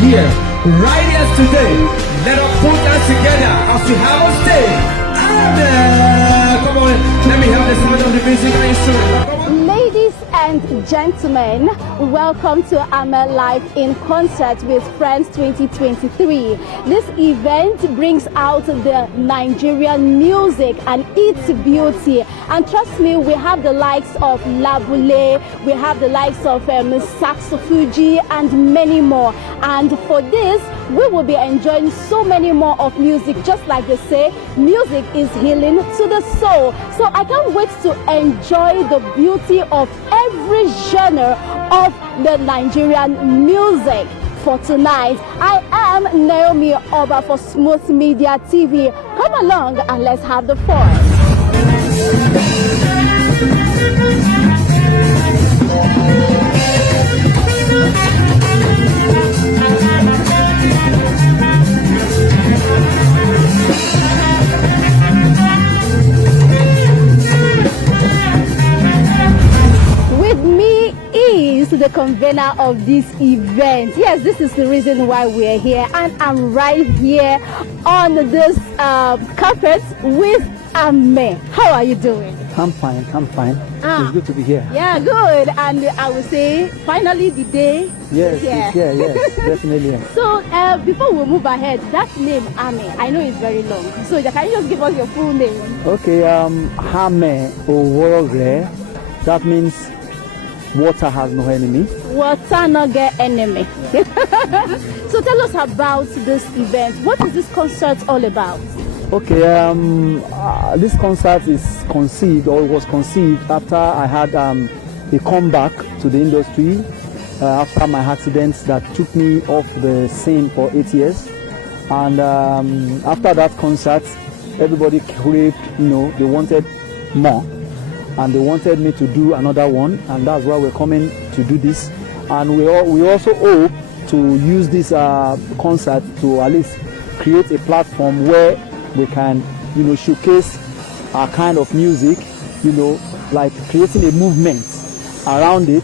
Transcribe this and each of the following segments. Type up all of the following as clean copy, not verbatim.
Here, right here today, let us put us together as we have a stay. Come on, let me have the sound of the music instrument. Ladies and gentlemen, welcome to AmEE Live in Concert with Friends 2023. This event brings out the Nigerian music and its beauty. And trust me, we have the likes of Labule, we have the likes of Saxo Fuji and many more. And for this, we will be enjoying so many more of music. Just like they say, music is healing to the soul. So I can't wait to enjoy the beauty of every genre of the Nigerian music. For tonight, I am Naomi Oba for Smooth Media TV. Come along and let's have the fun. The convener of this event. Yes, this is the reason why we're here, and I'm right here on this carpet with AmEE. How are you doing? I'm fine. It's good to be here. Yeah, good. And I would say finally the day. Yes, yes, definitely. So before we move ahead, that name AmEE, I know it's very long. So can you just give us your full name? Okay, AmEE Owore. That means water has no enemy. Water no get enemy. So tell us about this event. What is this concert all about? Okay, this concert is conceived, or was conceived after I had a comeback to the industry after my accident that took me off the scene for 8 years. And after that concert, everybody craved, they wanted more. And they wanted me to do another one, and that's why we're coming to do this. And we also hope to use this concert to at least create a platform where we can, showcase our kind of music, like creating a movement around it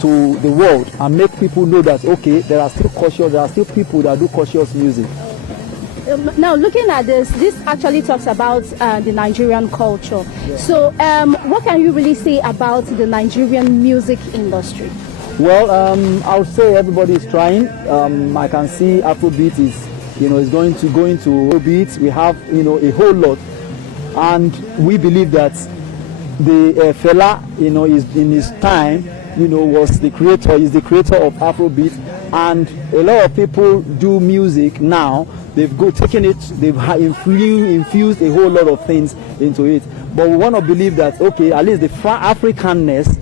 to the world and make people know that, okay, there are still people that do conscious music. Now, looking at this actually talks about the Nigerian culture. Yeah. So, what can you really say about the Nigerian music industry? Well, I would say everybody is trying. I can see Afrobeat is going to go into Afrobeat. We have, a whole lot, and we believe that the fella, is in his time, was the creator. Is the creator of Afrobeat, and a lot of people do music now. They've taken it, they've infused a whole lot of things into it. But we want to believe that, okay, at least the Africanness,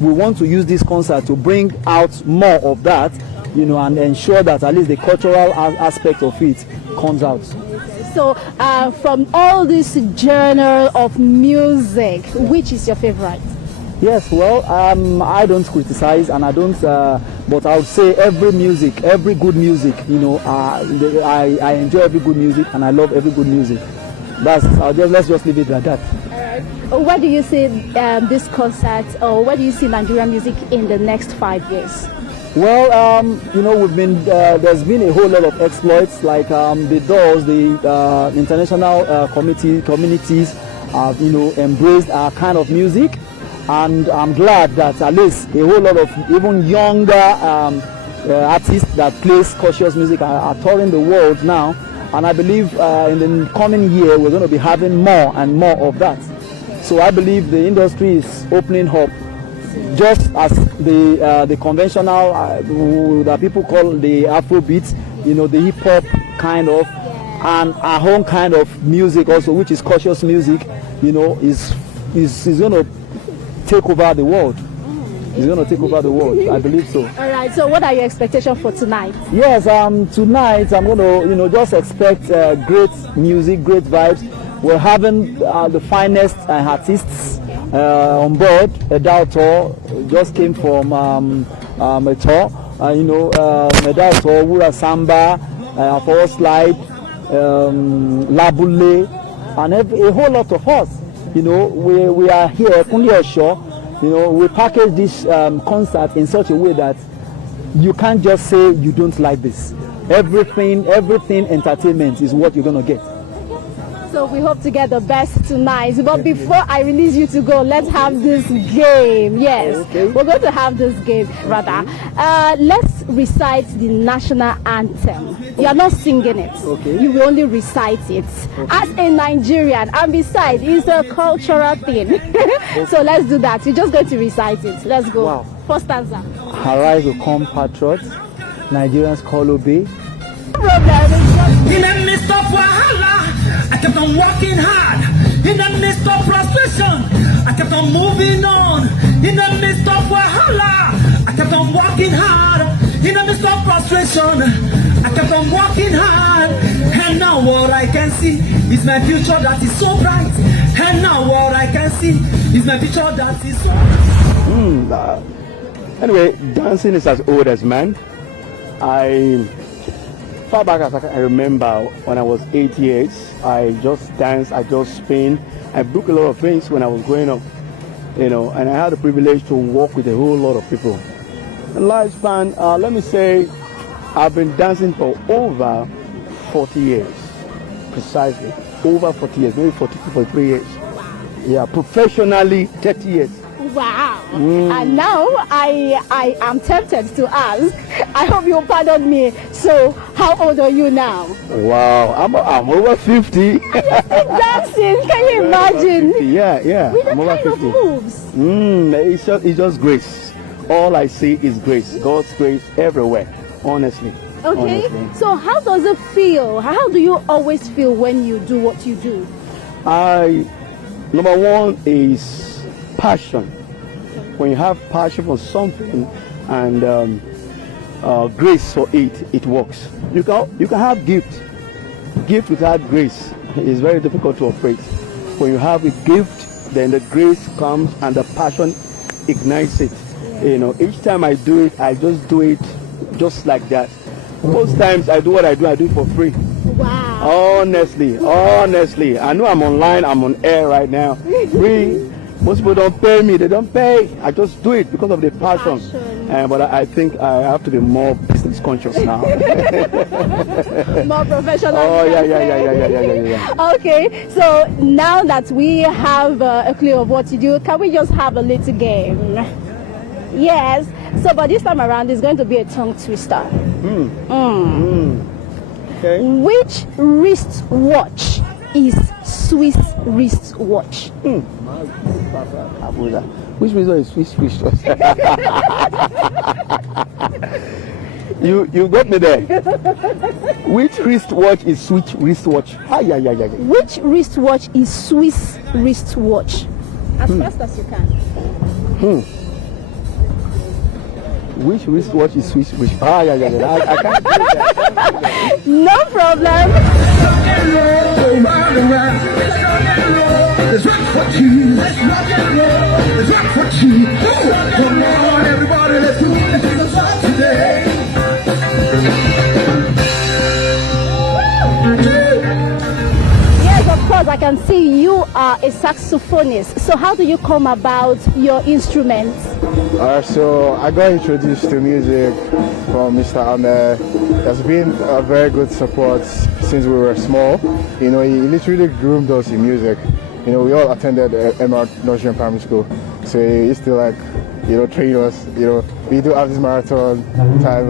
we want to use this concert to bring out more of that, and ensure that at least the cultural aspect of it comes out. So, from all this genre of music, which is your favorite? Yes, well, I don't criticize, and I don't, but I would say every good music, I enjoy every good music, and I love every good music. Let's just leave it like that. Where do you see this concert, or where do you see Nigerian music in the next 5 years? Well, there's been a whole lot of exploits, like the Doors, the international communities have, embraced our kind of music. And I'm glad that at least a whole lot of even younger artists that plays conscious music are touring the world now. And I believe in the coming year we're going to be having more and more of that. So I believe the industry is opening up, just as the conventional that people call the Afrobeat, the hip hop kind of, and our own kind of music also, which is conscious music, is going to take over the world. He's going to take over the world. I believe so. All right. So, what are your expectations for tonight? Yes, tonight I'm going to, just expect great music, great vibes. We're having the finest artists on board. Edautor just came from a tour. Edautor, Wura Samba, Forward Slide, Labule, and a whole lot of us. We are here, Kunle Osho. We package this concert in such a way that you can't just say you don't like this. Everything entertainment is what you're going to get. So we hope to get the best tonight. But before I release you to go, let's have this game. Yes, okay. We're going to have this game, rather. Let's recite the national anthem. You are not singing it. Okay. You will only recite it. Okay. As a Nigerian, and besides, it's a cultural thing. Okay. So let's do that. You're just going to recite it. Let's go. Wow. First stanza. Arise, O come, patriots. Nigerians call obey. In the midst of wahala, I kept on working hard. In the midst of frustration, I kept on moving on. In the midst of wahala, I kept on working hard. In the midst of frustration, I kept on working hard. And now what I can see is my future that is so bright. And now what I can see is my future that is so bright. Anyway, dancing is as old as man. Far back as I remember, when I was 8 years, I just danced, I just spin. I broke a lot of things when I was growing up, and I had the privilege to work with a whole lot of people. In lifespan, let me say, I've been dancing for over 40 years, precisely. Over 40 years, maybe 43 years. Yeah, professionally, 30 years. Wow. And now I am tempted to ask, I hope you'll pardon me. So, how old are you now? Wow, I'm over 50. You're still dancing, can you imagine? 50. Yeah. With the I'm over kind 50. of moves. It's just grace. All I see is grace. God's grace everywhere, honestly. Okay, honestly. So how does it feel? How do you always feel when you do what you do? Number one is passion. When you have passion for something and grace for it works. You can have gift without grace is very difficult to operate. When you have a gift, then the grace comes and the passion ignites it. Yeah. Each time I do it, I just do it just like that. Most times I do what I do it for free. Wow. Honestly, I know I'm online, I'm on air right now. Free. Most people don't pay me, they don't pay. I just do it because of the passion. But I think I have to be more business conscious now. More professional. Oh, yeah. Okay, so now that we have a clue of what you do, can we just have a little game? Yes. So, but this time around, it's going to be a tongue twister. Okay. Which wristwatch is Swiss wristwatch? Which wristwatch is Swiss wristwatch? You got me there. Which wristwatch is Swiss wristwatch? Which wristwatch is Swiss wristwatch? As fast as you can. Which wristwatch is Swiss wristwatch? I can't do that. No problem. Let's rock for cheese. Let's rock for cheese. Come on, everybody, let's do this in the song today. Yes, of course, I can see you are a saxophonist. So how do you come about your instruments? So I got introduced to music from Mr. AmEE. There's been a very good support since we were small. He literally groomed us in music. We all attended AmEE Nursery Primary School. So he used to train us. We do have this marathon time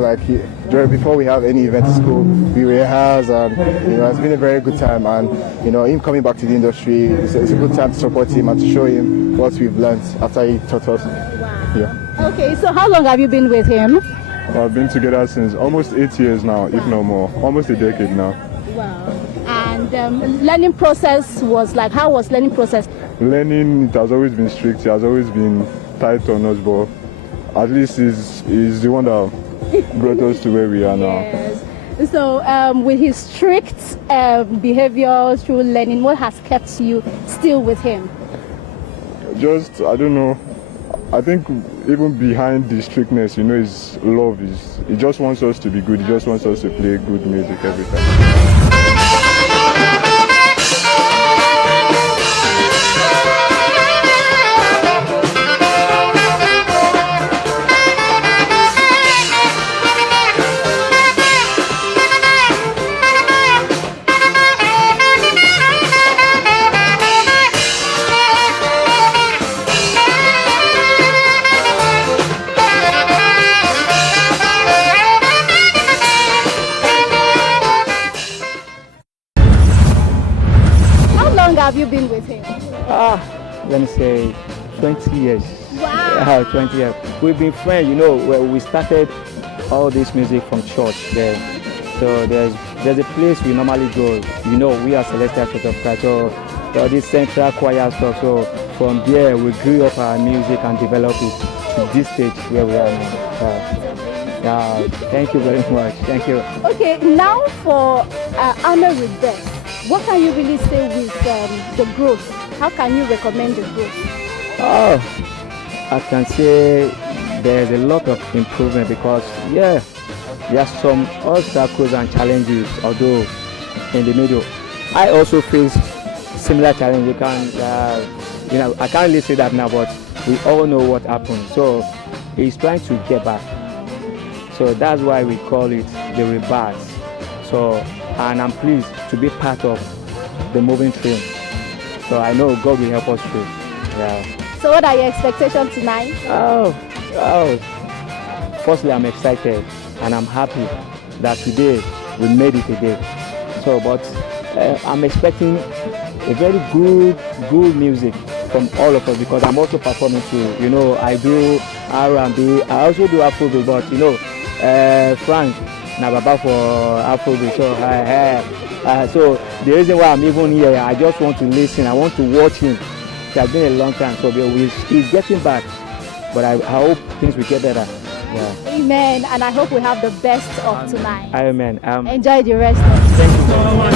before we have any event at school. We rehearse and it's been a very good time. And him coming back to the industry, it's a good time to support him and to show him what we've learned after he taught us. Wow. Yeah. Okay, so how long have you been with him? I've been together since almost 8 years now, if no more. Almost a decade now. Wow. And learning process was like, how was learning process? Learning, it has always been strict, it has always been tight on us, but at least he's the one that brought us to where we are now. Yes. So, with his strict behavior through learning, what has kept you still with him? Just, I don't know. I think even behind the strictness, you know, his love is, he just wants us to be good. He just wants us to play good music every time. Have you been with him? Let me say 20 years. Wow. 20 years. We've been friends, you know, where we started all this music from church there. So there's a place we normally go. You know, we are Celestial Church of Christ. So this central choir stuff. So from there we grew up our music and developed it to this stage where we are now. Thank you very much. Thank you. Okay, now for AmEE Rebirth. What can you really say with the growth? How can you recommend the growth? I can say there's a lot of improvement because, there are some obstacles and challenges, although in the middle. I also face similar challenges. I can't really say that now, but we all know what happened. So he's trying to get back. So that's why we call it the rebirth. So, and I'm pleased to be part of the moving train. So I know God will help us through. Yeah. So what are your expectations tonight? Firstly, I'm excited and I'm happy that today we made it again. So, but I'm expecting a very good music from all of us because I'm also performing too. You know, I do R&B, I also do Afrobeat, but you know, Frank, Nababa for Afrobeat. So the reason why I'm even here, I just want to listen. I want to watch him. It has been a long time, so he's getting back. But I hope things will get better. Yeah. Amen. And I hope we have the best of tonight. Amen. Enjoy the rest. Thank you so much.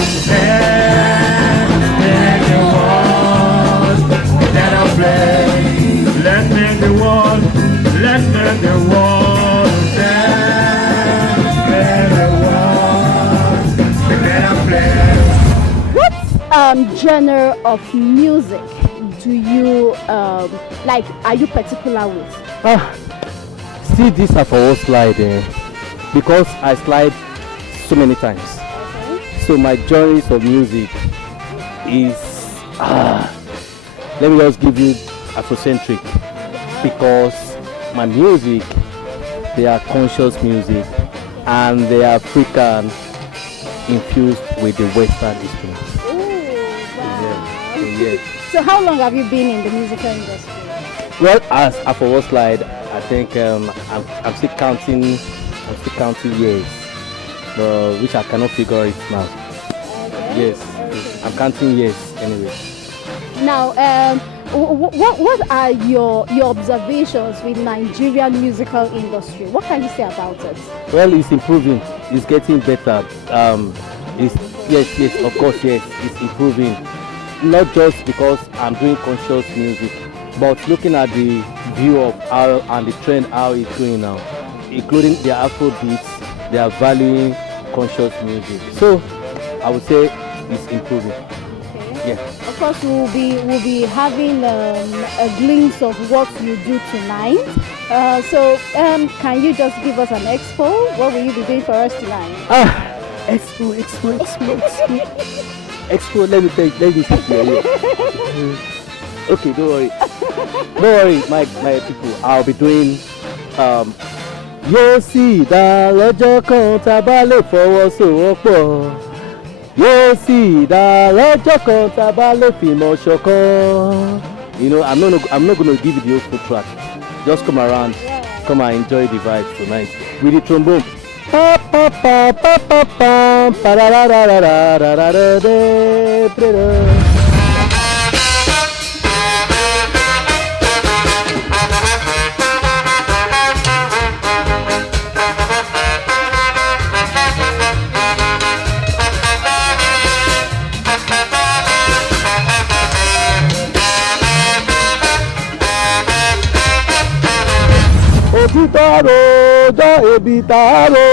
What genre of music do you like? Are you particular with? See, this are for all slide because I slide so many times. Okay. So my journeys of music is let me just give you Afrocentric because my music, they are conscious music and they are African infused with the Western instruments. Wow. Yes. So how long have you been in the musical industry? Well, as for slide, I think I'm still counting years, which I cannot figure it now. Okay. Yes, Okay. I'm counting years anyway. Now, what are your observations with Nigerian musical industry? What can you say about it? Well, it's improving. It's getting better. Yes, of course, yes, it's improving. Not just because I'm doing conscious music, but looking at the view of how and the trend how it's going now, including the Afro beats, they are valuing conscious music. So I would say it's improving. Okay. Yeah. Of course, we'll be having a glimpse of what you do tonight. So can you just give us an expo? What will you be doing for us tonight? Expo. Expo, let me take you. Okay, don't worry, my people. I'll be doing yóò sì dá lọ́jọ́ kan tá a bá lè fọwọ́sowọ́pọ̀. Yóò sì dá lọ́jọ́ kan tá a bá lè fìmọ̀ ṣọ̀kan. You know, I'm not going to give you the whole full track. Just come around, come and enjoy the vibe tonight with the trombone. Pa pa pa pa pa pa pa ra ra ra ra ra ra ra ra ra. òtítọ́ rojọ́ ebi tààrò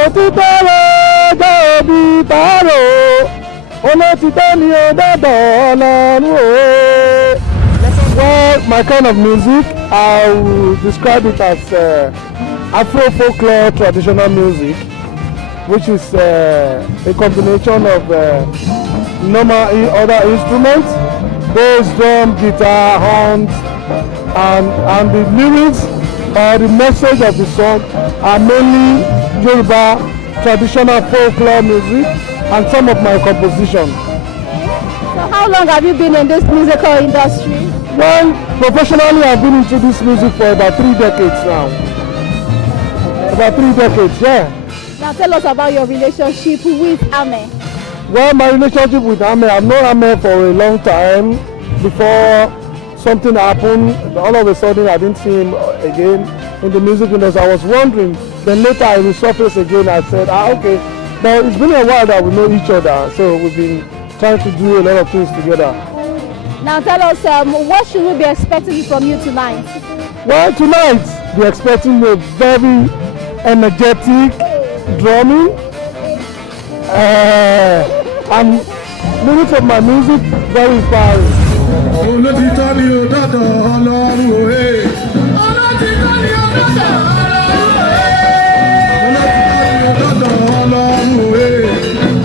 òtítọ́ rojọ́ ebi tààrò olótìtọ́ ni ó dọ́dọ̀ Ọlọ́run o. Well, my kind of music, I will describe it as Afro folklore traditional music, which is a combination of normal other instruments, bass, drum, guitar, horns, and the lyrics or the message of the song are mainly Yoruba traditional folklore music and some of my compositions. So how long have you been in this musical industry? Well, professionally I've been into this music for about 3 decades now. About 3 decades, yeah. Now tell us about your relationship with AmEE. Well, my relationship with AmEE, I've known AmEE for a long time. Before something happened, all of a sudden I didn't see him again in the music industry. I was wondering, then later I resurfaced again. I said, okay, now it's been a while that we know each other, so we've been trying to do a lot of things together. Now tell us, what should we be expecting from you tonight? Well, tonight we're expecting a very energetic drumming and lyrics of my music very inspiring. Olótìtọ́ ni ó dọ́dọ̀ Ọlọ́run òye. Olótìtọ́ ni ó dọ́dọ̀ Ọlọ́run òye. Olótìtọ́ ni ó dọ́dọ̀ Ọlọ́run òye.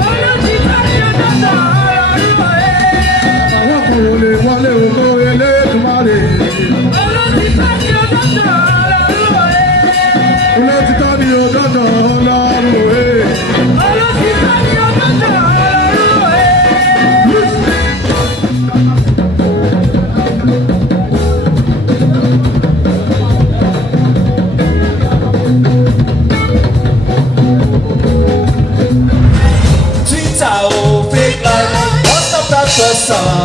Olótìtọ́ ni ó dọ́dọ̀ Ọlọ́run òye. Àwọn kan ò lè wọlé ògo Elédùmarè. Olótìtọ́ ni ó dọ́dọ̀ Ọlọ́run òye. Olótìtọ́ ni ó dọ́dọ̀ Ọlọ́run òye. Olótìtọ́ ni ó dọ́dọ̀ Ọlọ́run òye.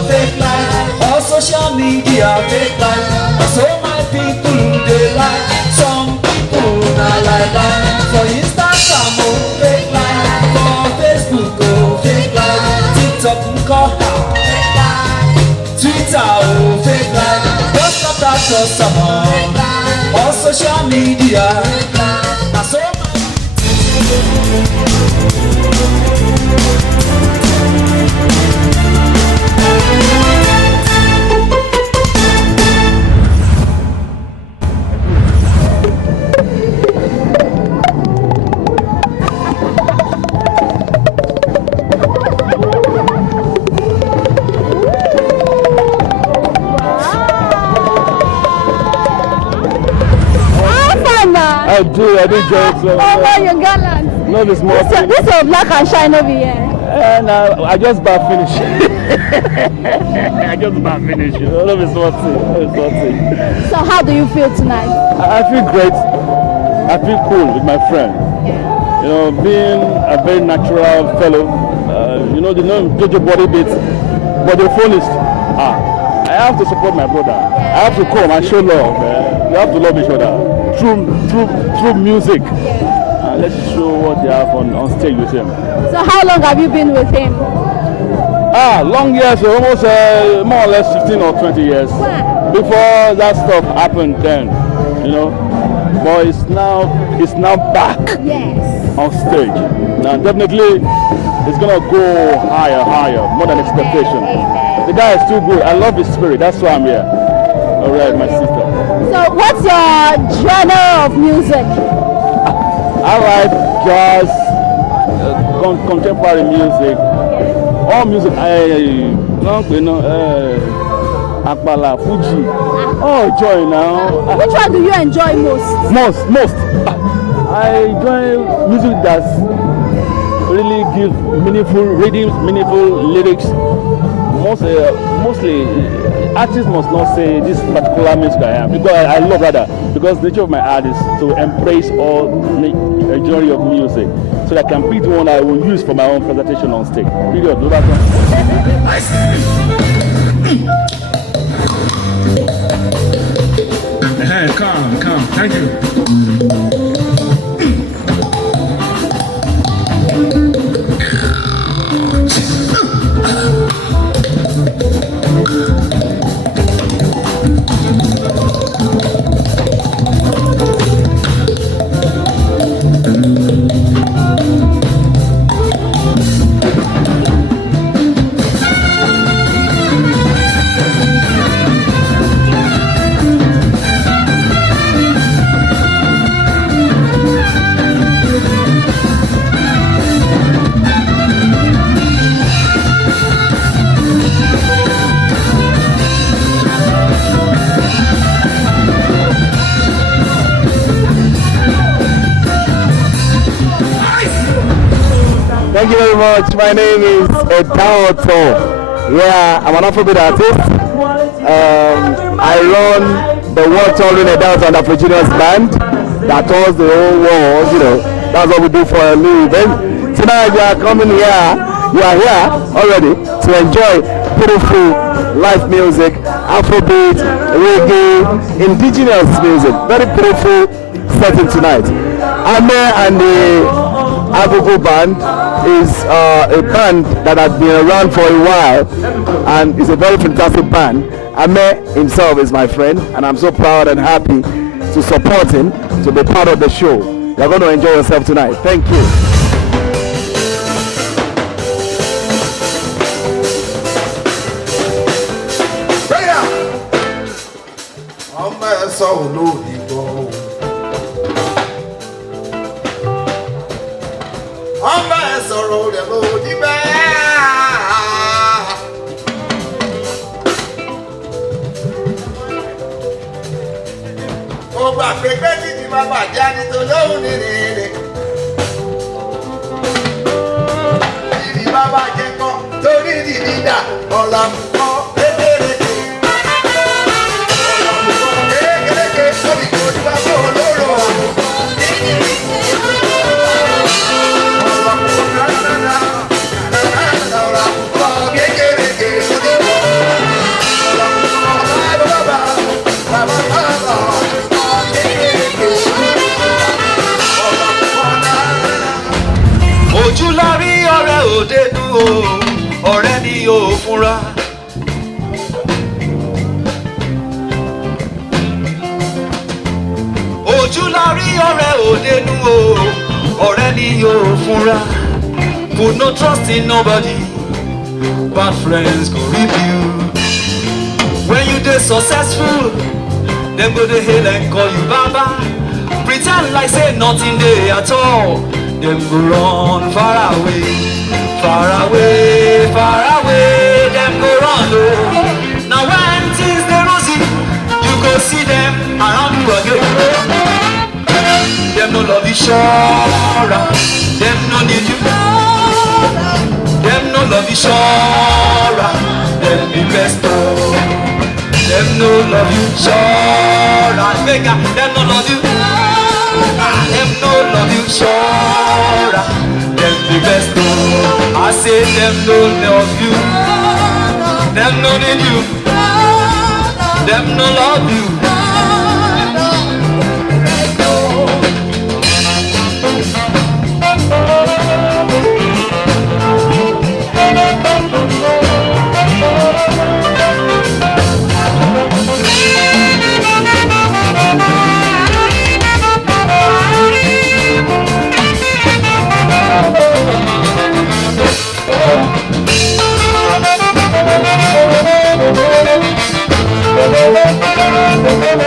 Fake life, all social media fake life. So my people they like, some people not like that. For Instagram fake life, for Facebook fake life, TikTok fake life, Twitter fake life. Just stop that just all social media. So I do enjoy it so much. Oh, you're gallant. No, this more. This is black and shine over here. And I just about finished. I just about finished. All of it's one. So how do you feel tonight? I feel great. I feel cool with my friend. Yeah. You know, being a very natural fellow. You know, the name Jojo Body Beats, but the phonist. I have to support my brother. I have to come and show love. We have to love each other through music. Let's show what they have on stage with him. So how long have you been with him? Long years, almost more or less 15 or 20 years. Wow. Before that stuff happened then, you know. But it's now back on stage. Now definitely it's gonna go higher, more than expectation. The guy is too good. I love his spirit. That's why I'm here. All right, my sister. So what's your genre of music? I like jazz, contemporary music, all music. Akbala, Fuji, all joy now. Which one do you enjoy most? Most. I enjoy music that really gives meaningful rhythms, meaningful lyrics. Mostly, artists must not say this particular music I am, because I love rather, because the nature of my art is to embrace all the genre of music, so that I can pick the one I will use for my own presentation on stage. Period. Calm. Thank you. Thank you very much. My name is Edaoto. Yeah, I'm an Afrobeat artist. I run the world touring Edaoto and Afrogenous band that tours the whole world. You know, that's what we do for a living. Tonight you are coming here. You are here already to enjoy beautiful live music, Afrobeat, reggae, indigenous music. Very beautiful setting tonight. AmEE and the Agogo Band is a band that has been around for a while and is a very fantastic band. AmEE himself is my friend and I'm so proud and happy to support him, to be part of the show. You're going to enjoy yourself tonight. Thank you. ọ̀rẹ́ ni yóò fúnra. Ojú la rí ọ̀rẹ́ òdenu o, ọ̀rẹ́ ni yóò fúnra. Put no trust in nobody, bad friends go rip you. When you dey successful, dem go dey hail and call you baba. Pretend like say nothing dey at all, dem go run far away. Far away, them go run low. Now when things they rosy, you go see them around you again. Them no love you sure, them no need you. Them no love you sure, them be best of. Them no love you sure, them no love you. Them no love you sure, them be best of. I say them don't love you, them no need you, them no love you. Thank you.